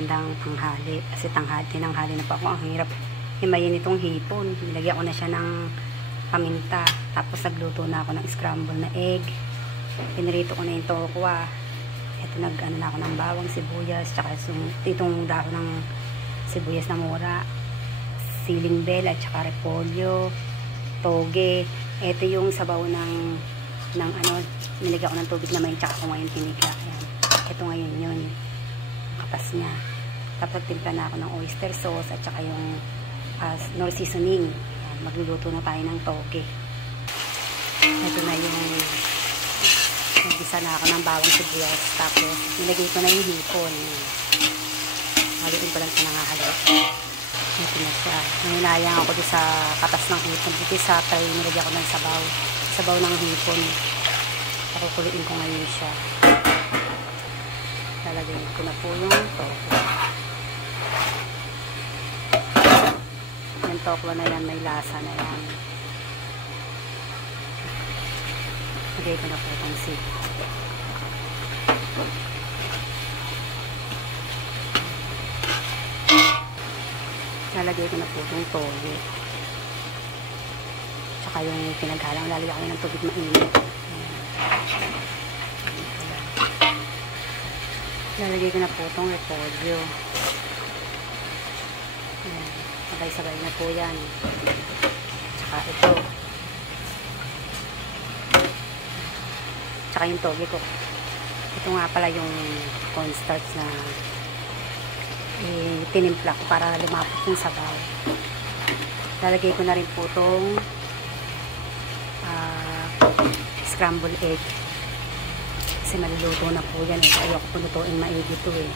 meriendang tanghali. Kasi tinanghali na po ako. Ang hirap himayin itong hipon. Nilagyan ko na siya ng paminta. Tapos nagluto na ako ng scramble na egg. Pinirito ko na yung tokwa. Ito nag-ano na ako ng bawang, sibuyas, tsaka itong dahon ng sibuyas na mura, siling bell, at tsaka repolyo, toge. Ito yung sabaw ng ano, nilagyan ko ng tubig na may tsaka ko ngayon tiniga. Ayan. Ito ngayon yun. Kapas niya. Tapos timpla na ako ng oyster sauce at tsaka yung nor seasoning. Ayan. Magluluto na tayo ng toge. Ito na yung nagisa na ako ng bawang sibuyas. Tapos nilagay ko na yung hipon. Haluin ko lang siya nangahalit. Ito na siya. Nanginayang ako doon sa katas ng hipon. Dito sa tray nilagyan ko ng sabaw. Sabaw ng hipon. Pakukuluin ko ngayon siya. Lalagay ko na po yung tokwa. Yung tokwa na yan, may lasa na yan. Lagay ko na po itong siko. Lalagay ko na po itong toge. Tsaka yung pinaghalang, lalagay ko ng tubig mainit. Lalagay ko na po itong repolyo. Sabay-sabay na po yan. Tsaka ito. Tsaka yung toge ko. Ito nga pala yung cornstarch na tinimpla ko para lumapot yung sabaw. Lalagay ko na rin po itong scrambled egg. Kasi maluluto na po yan. Ayoko po lutuin maigi ito eh.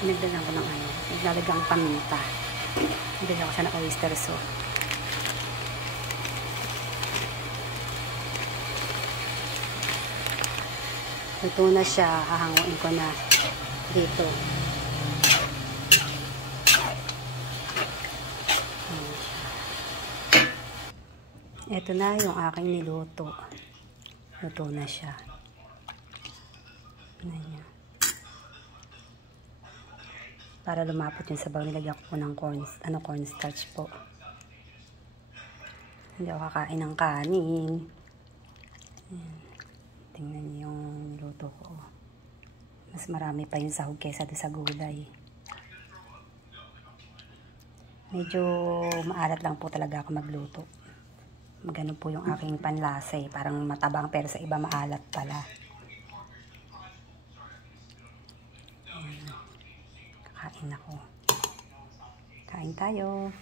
Nagdagan ko ng ano, naglalagang paminta. Nagdagan ko siya ng oyster sauce. Luto na siya, hahanguin ko na dito. Ito na yung aking niluto. Luto na siya. Ayan. Para lumapot yung sabaw, nilagyan ko po ng cornstarch po. Hindi ako kakain ng kanin. Ayan. Tingnan niyo yung luto ko. Mas marami pa yung sahog kesa doon sa gulay. Medyo maalat lang po talaga ako magluto. Ganun po yung aking panlasa eh. Parang matabang pero sa iba maalat pala. Kain ako. Kain tayo.